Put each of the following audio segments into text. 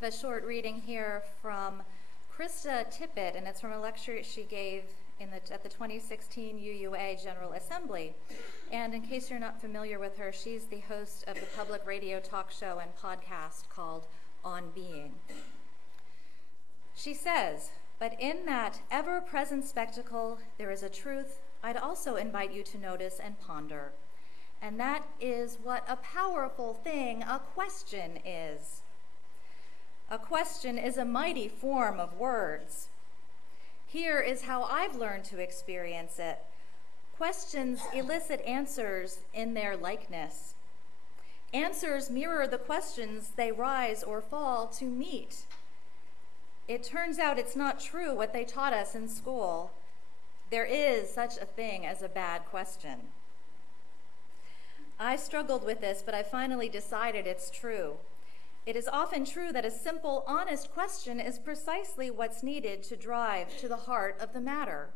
have a short reading here from Krista Tippett, and it's from a lecture she gave at the 2016 UUA General Assembly. And in case you're not familiar with her, she's the host of the public radio talk show and podcast called On Being. She says, "But in that ever-present spectacle, there is a truth I'd also invite you to notice and ponder. And that is what a powerful thing a question is. A question is a mighty form of words. Here is how I've learned to experience it. Questions elicit answers in their likeness. Answers mirror the questions they rise or fall to meet. It turns out it's not true what they taught us in school. There is such a thing as a bad question. I struggled with this, but I finally decided it's true. It is often true that a simple, honest question is precisely what's needed to drive to the heart of the matter.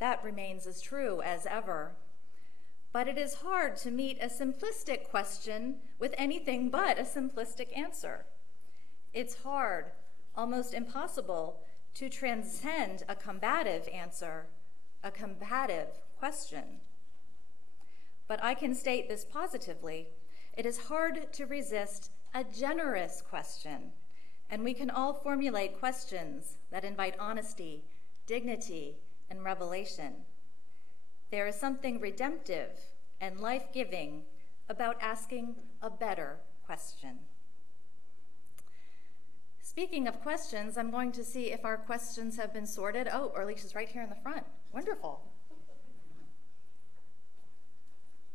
That remains as true as ever. But it is hard to meet a simplistic question with anything but a simplistic answer. It's hard, almost impossible, to transcend a combative answer, a combative question. But I can state this positively. It is hard to resist a generous question, and we can all formulate questions that invite honesty, dignity, and revelation. There is something redemptive and life-giving about asking a better question. Speaking of questions, I'm going to see if our questions have been sorted. Oh, Orlisha's right here in the front. Wonderful.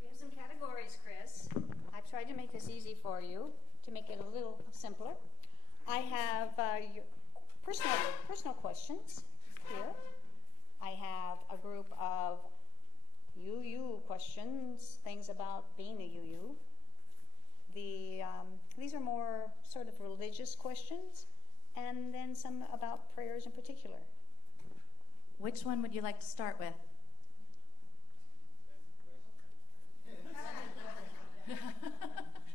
We have some categories, Chris. I've tried to make this easy for you, to make it a little simpler. I have your personal questions here. I have a group of UU questions, things about being a UU. These are more sort of religious questions, and then some about prayers in particular. Which one would you like to start with?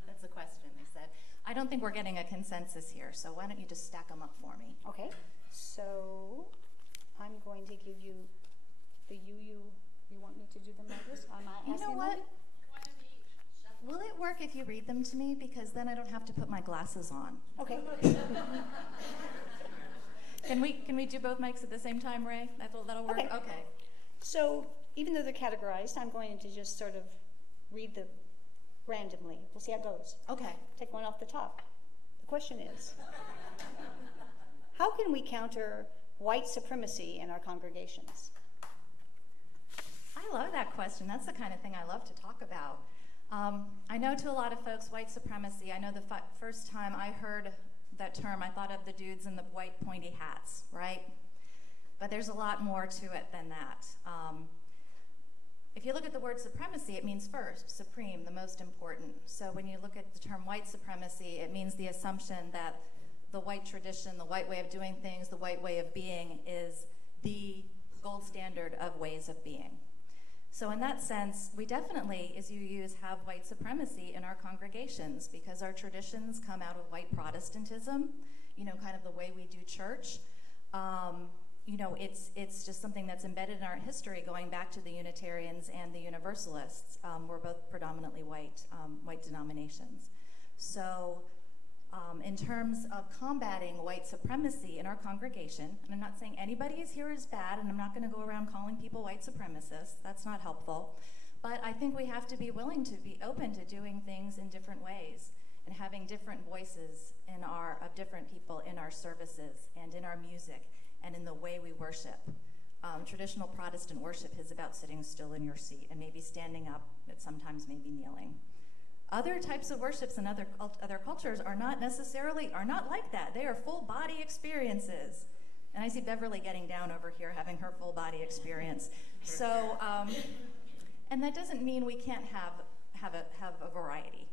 That's a question, they said. I don't think we're getting a consensus here, so why don't you just stack them up for me? Okay, so I'm going to give you the UU. You want me to do them like this? Am I asking You know what? them? Will it work if you read them to me? Because then I don't have to put my glasses on. Okay. Can we do both mics at the same time, Ray? That'll work? Okay. So even though they're categorized, I'm going to just sort of read them randomly. We'll see how it goes. Okay. Take one off the top. The question is, how can we counter white supremacy in our congregations? I love that question. That's the kind of thing I love to talk about. I know to a lot of folks, white supremacy, I know the first time I heard that term, I thought of the dudes in the white pointy hats, right? But there's a lot more to it than that. If you look at the word supremacy, it means first, supreme, the most important. So when you look at the term white supremacy, it means the assumption that the white tradition, the white way of doing things, the white way of being is the gold standard of ways of being. So in that sense, we definitely, as UUs, have white supremacy in our congregations because our traditions come out of white Protestantism, kind of the way we do church. It's just something that's embedded in our history going back to the Unitarians and the Universalists. We're both predominantly white denominations. So in terms of combating white supremacy in our congregation, and I'm not saying anybody is here is bad, and I'm not going to go around calling people white supremacists. That's not helpful. But I think we have to be willing to be open to doing things in different ways and having different voices of different people in our services and in our music and in the way we worship. Traditional Protestant worship is about sitting still in your seat and maybe standing up, but sometimes maybe kneeling. Other types of worships in other cultures are not like that. They are full body experiences. And I see Beverly getting down over here having her full body experience. So, and that doesn't mean we can't have a variety,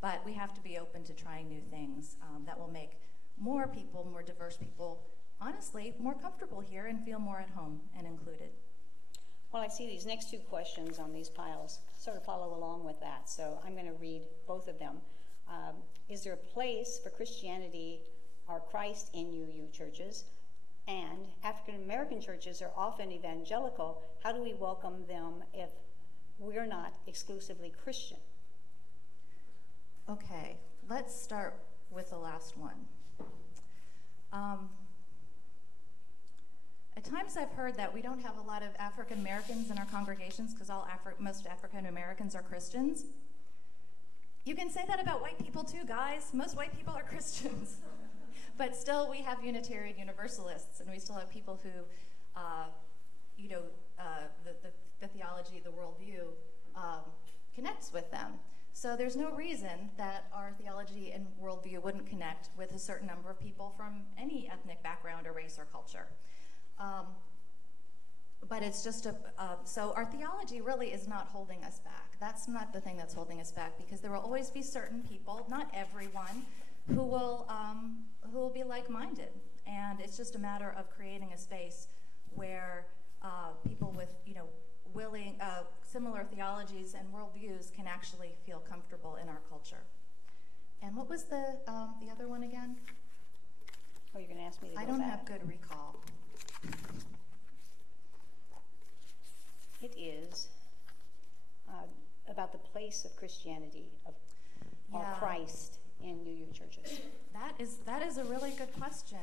but we have to be open to trying new things that will make more people, more diverse people, honestly, more comfortable here and feel more at home and included. Well, I see these next two questions on these piles sort of follow along with that, so I'm going to read both of them. Is there a place for Christianity or Christ in UU churches? And African American churches are often evangelical. How do we welcome them if we're not exclusively Christian? Okay, let's start with the last one. At times I've heard that we don't have a lot of African Americans in our congregations because most African Americans are Christians. You can say that about white people too, guys. Most white people are Christians. But still, we have Unitarian Universalists, and we still have people who, the theology, the worldview, connects with them. So there's no reason that our theology and worldview wouldn't connect with a certain number of people from any ethnic background or race or culture. But it's just so our theology really is not holding us back. That's not the thing that's holding us back, because there will always be certain people, not everyone, who will be like-minded. And it's just a matter of creating a space where people with, similar theologies and worldviews can actually feel comfortable in our culture. And what was the other one again? Oh, you're going to ask me to go I don't back. have good recall. It is about the place of Christianity, or Christ in UU churches. That is a really good question.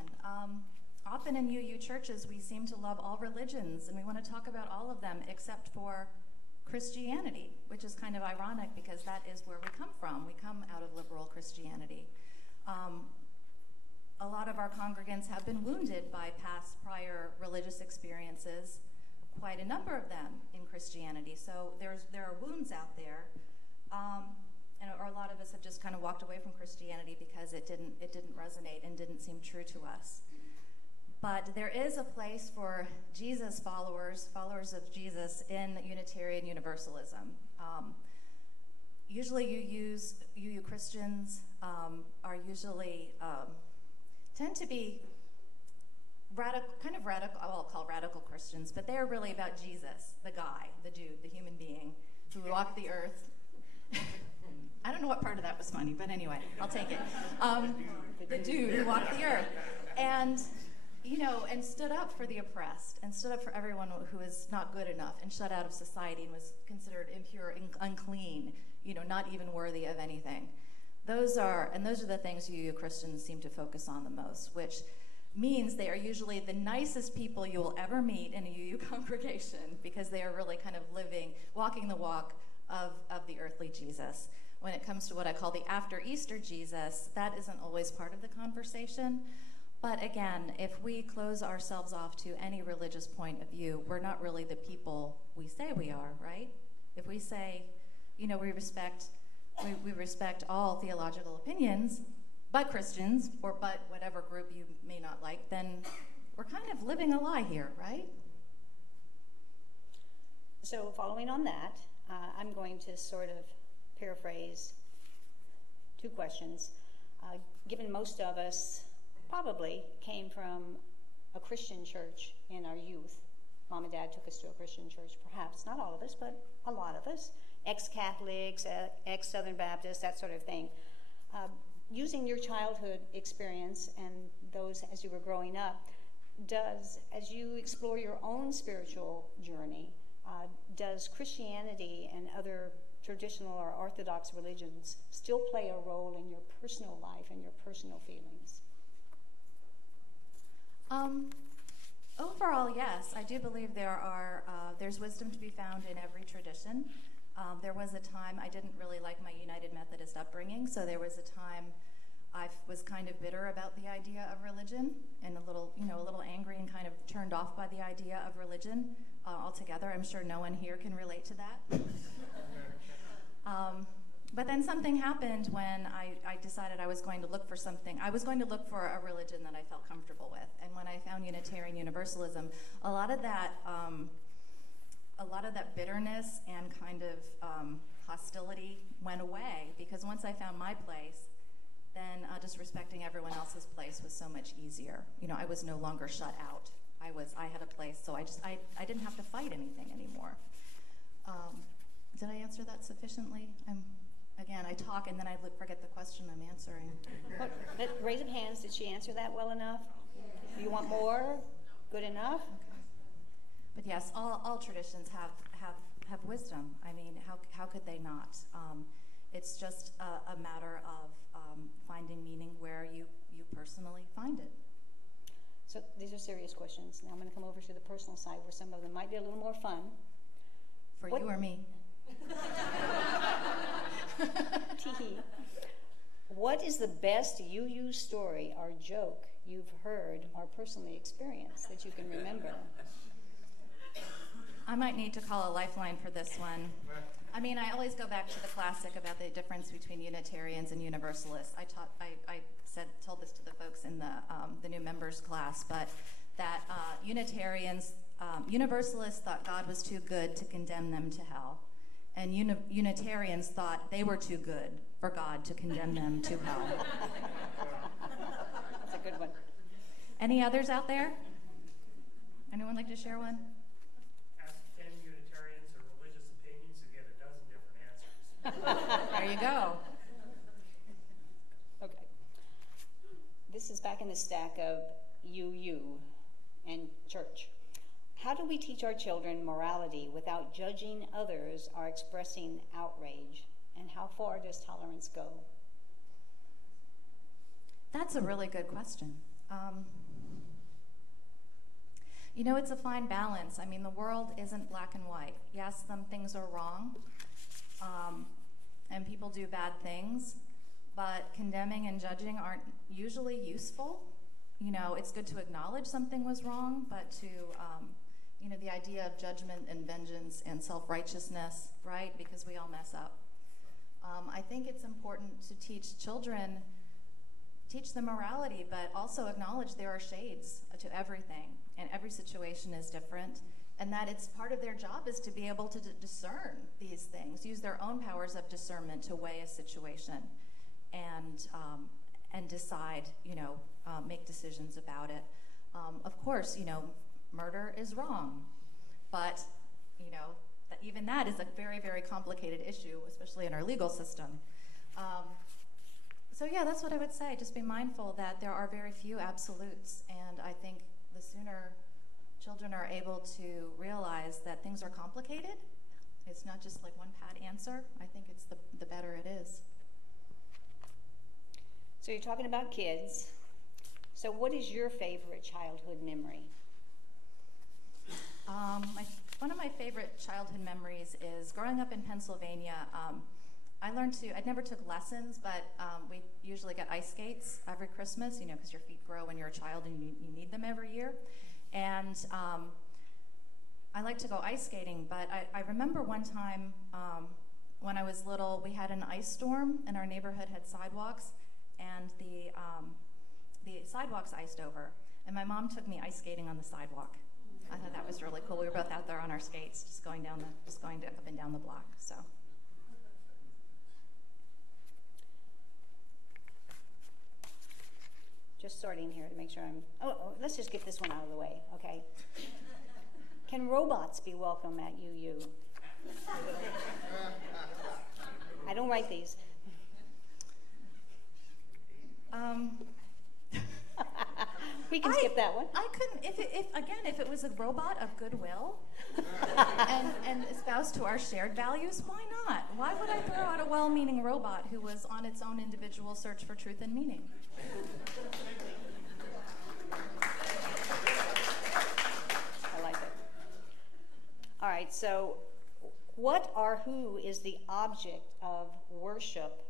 Often in UU churches, we seem to love all religions, and we want to talk about all of them except for Christianity, which is kind of ironic because that is where we come from. We come out of liberal Christianity. A lot of our congregants have been wounded by prior religious experiences, quite a number of them in Christianity. So there are wounds out there, or a lot of us have just kind of walked away from Christianity because it didn't resonate and didn't seem true to us. But there is a place for Jesus followers of Jesus in Unitarian Universalism. Usually UU Christians are usually tend to be radical, I'll call radical Christians, but they're really about Jesus, the guy, the dude, the human being who walked the earth. I don't know what part of that was funny, but anyway, I'll take it. The dude who walked the earth. And stood up for the oppressed, and stood up for everyone who is not good enough and shut out of society and was considered impure, unclean, not even worthy of anything. Those are the things UU Christians seem to focus on the most, which means they are usually the nicest people you will ever meet in a UU congregation, because they are really kind of walking the walk of the earthly Jesus. When it comes to what I call the after Easter Jesus, that isn't always part of the conversation. But again, if we close ourselves off to any religious point of view, we're not really the people we say we are, right? If we say, we respect all theological opinions, but Christians, or but whatever group you may not like, then we're kind of living a lie here, right? So following on that, I'm going to sort of paraphrase two questions. Given most of us probably came from a Christian church in our youth. Mom and Dad took us to a Christian church, perhaps. Not all of us, but a lot of us. Ex-Catholics, ex-Southern Baptists, that sort of thing. Using your childhood experience and those as you were growing up, as you explore your own spiritual journey, does Christianity and other traditional or Orthodox religions still play a role in your personal life and your personal feelings? Overall, yes. I do believe there's wisdom to be found in every tradition. There was a time I didn't really like my United Methodist upbringing, so there was a time I was kind of bitter about the idea of religion, and a little angry and kind of turned off by the idea of religion altogether. I'm sure no one here can relate to that. But then something happened when I decided I was going to look for something. I was going to look for a religion that I felt comfortable with. And when I found Unitarian Universalism, a lot of that bitterness and kind of hostility went away, because once I found my place, then just respecting everyone else's place was so much easier. I was no longer shut out. I had a place, so I didn't have to fight anything anymore. Did I answer that sufficiently? I I talk and then I forget the question I'm answering. Raise of hands, did she answer that well enough? Do you want more? Good enough? Okay. But yes, all traditions have wisdom. I mean, how could they not? It's just a matter of finding meaning where you personally find it. So these are serious questions. Now I'm going to come over to the personal side where some of them might be a little more fun. For you or me? Tee-hee. What is the best UU story or joke you've heard or personally experienced that you can remember? I might need to call a lifeline for this one. I mean, I always go back to the classic about the difference between Unitarians and Universalists. I told this to the folks in the new members class, but that Universalists thought God was too good to condemn them to hell, and Unitarians thought they were too good for God to condemn them to hell. That's a good one. Any others out there? Anyone like to share one? Ask 10 Unitarians or religious opinions, you get a dozen different answers. There you go. Okay. This is back in the stack of UU and church. How do we teach our children morality without judging others or expressing outrage? And how far does tolerance go? That's a really good question. It's a fine balance. I mean, the world isn't black and white. Yes, some things are wrong, and people do bad things, but condemning and judging aren't usually useful. It's good to acknowledge something was wrong, but to, the idea of judgment and vengeance and self-righteousness, right? Because we all mess up. I think it's important to teach them morality, but also acknowledge there are shades to everything, and every situation is different, and that it's part of their job is to be able to discern these things, use their own powers of discernment to weigh a situation, and decide, make decisions about it. Of course, murder is wrong, but even that is a very, very complicated issue, especially in our legal system. So yeah, that's what I would say. Just be mindful that there are very few absolutes, and I think the sooner children are able to realize that things are complicated, it's not just like one pat answer, I think it's the better it is. So you're talking about kids. So what is your favorite childhood memory? One of my favorite childhood memories is growing up in Pennsylvania. I never took lessons, but we usually got ice skates every Christmas, because your feet grow when you're a child and you need them every year. And I like to go ice skating, but I remember one time when I was little, we had an ice storm, and our neighborhood had sidewalks, and the sidewalks iced over, and my mom took me ice skating on the sidewalk. I thought that was really cool. We were both out there on our skates, just going up and down the block. So. Just sorting here to make sure let's just get this one out of the way, okay? Can robots be welcome at UU? I don't write these. We can skip that one. I couldn't, if it was a robot of goodwill and espoused to our shared values, why not? Why would I throw out a well-meaning robot who was on its own individual search for truth and meaning? I like it. All right, so what or who is the object of worship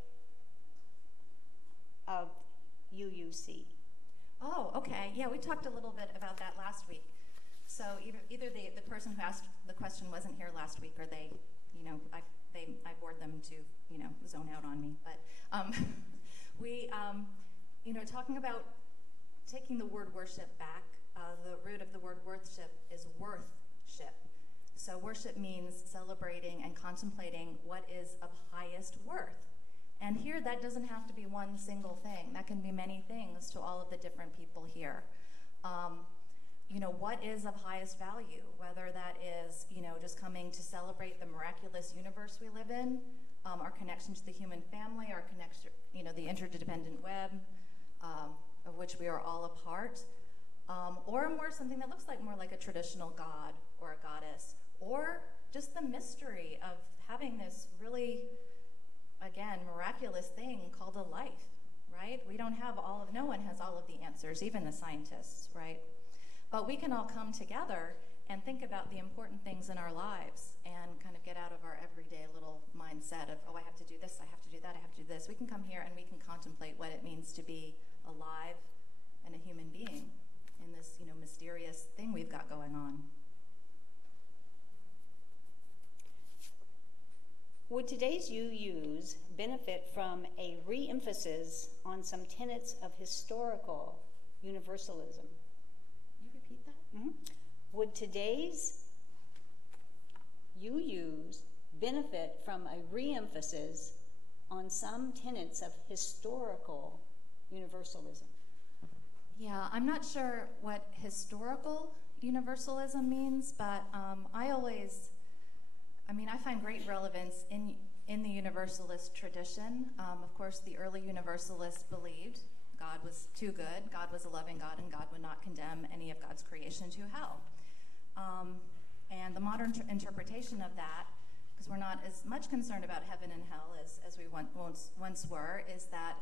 of UUC? Oh, okay. Yeah, we talked a little bit about that last week. So either the person who asked the question wasn't here last week, or I bored them to, zone out on me. But we, talking about taking the word worship back, the root of the word worship is worthship. So worship means celebrating and contemplating what is of highest worth. And here, that doesn't have to be one single thing. That can be many things to all of the different people here. What is of highest value? Whether that is, just coming to celebrate the miraculous universe we live in, our connection to the human family, our connection, the interdependent web, of which we are all a part, or more something that looks more like a traditional god or a goddess, or just the mystery of having this really, again, miraculous thing called a life, right? No one has all of the answers, even the scientists, right? But we can all come together and think about the important things in our lives and kind of get out of our everyday little mindset of, oh, I have to do this, I have to do that, I have to do this. We can come here and we can contemplate what it means to be alive and a human being in this, mysterious thing we've got going on. Would today's UUs benefit from a re-emphasis on some tenets of historical universalism? Can you repeat that? Mm-hmm. Would today's UUs benefit from a re-emphasis on some tenets of historical universalism? Yeah, I'm not sure what historical universalism means, but I find great relevance in the Universalist tradition. Of course, the early Universalists believed God was too good, God was a loving God, and God would not condemn any of God's creation to hell. And the modern interpretation of that, because we're not as much concerned about heaven and hell as we once were, is that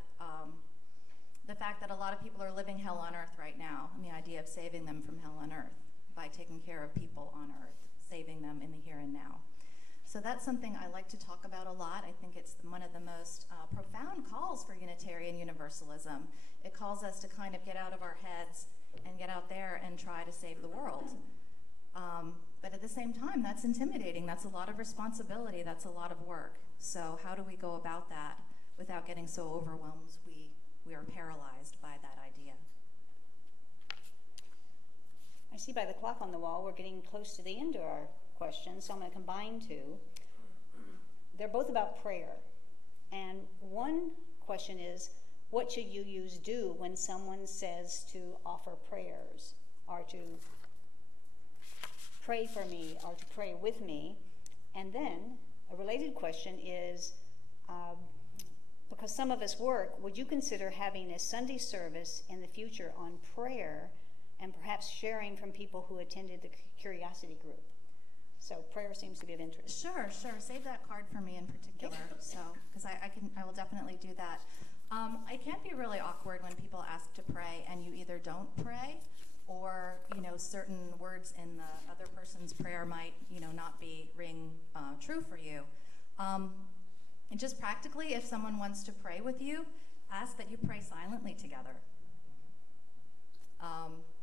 the fact that a lot of people are living hell on earth right now, and the idea of saving them from hell on earth by taking care of people on earth, saving them in the here and now. So that's something I like to talk about a lot. I think it's one of the most profound calls for Unitarian Universalism. It calls us to kind of get out of our heads and get out there and try to save the world. But at the same time, that's intimidating. That's a lot of responsibility. That's a lot of work. So how do we go about that without getting so overwhelmed we are paralyzed by that idea? I see by the clock on the wall we're getting close to the end of our questions, so I'm going to combine two. They're both about prayer. And one question is, what should UUs do when someone says to offer prayers or to pray for me or to pray with me? And then a related question is, because some of us work, would you consider having a Sunday service in the future on prayer and perhaps sharing from people who attended the Curiosity group? So prayer seems to be of interest. Sure. Save that card for me in particular, because I will definitely do that. It can be really awkward when people ask to pray and you either don't pray, or certain words in the other person's prayer might not ring true for you. And just practically, if someone wants to pray with you, ask that you pray silently together.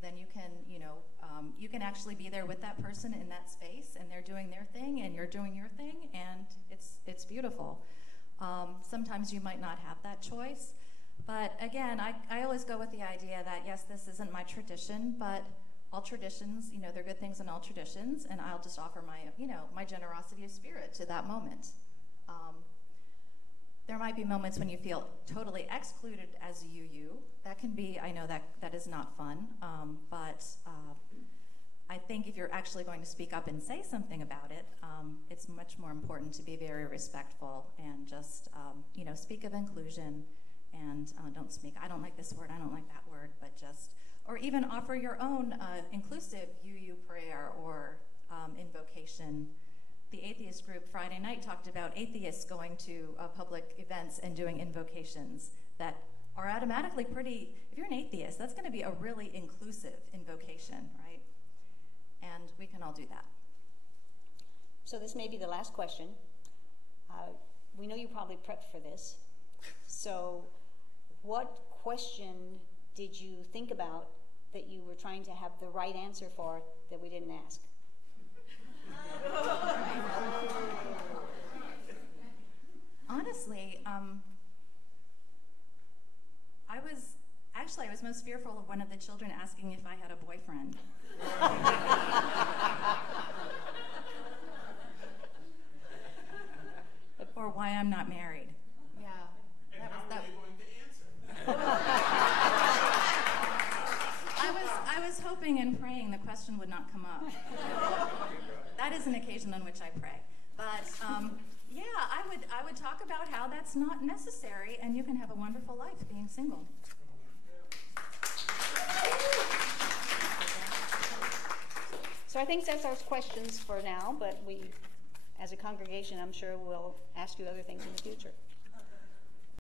Then you can actually be there with that person in that space, and they're doing their thing, and you're doing your thing, and it's beautiful. Sometimes you might not have that choice, but again, I always go with the idea that yes, this isn't my tradition, but all traditions, there are good things in all traditions, and I'll just offer my generosity of spirit to that moment. There might be moments when you feel totally excluded as UU. That can be, I know that is not fun, but I think if you're actually going to speak up and say something about it, it's much more important to be very respectful and just, speak of inclusion and don't speak, I don't like this word, I don't like that word, but or even offer your own inclusive UU prayer or invocation. The atheist group Friday night talked about atheists going to public events and doing invocations that are automatically pretty, if you're an atheist, that's going to be a really inclusive invocation, right? And we can all do that. So this may be the last question. We know you probably prepped for this. So what question did you think about that you were trying to have the right answer for that we didn't ask? Honestly, I was most fearful of one of the children asking if I had a boyfriend. Or why I'm not married. Yeah. And how are they going to answer? I was hoping and praying the question would not come up. That is an occasion on which I pray. But yeah, I would talk about how that's not necessary and you can have a wonderful life being single. So I think that's our questions for now, but we, as a congregation, I'm sure we'll ask you other things in the future.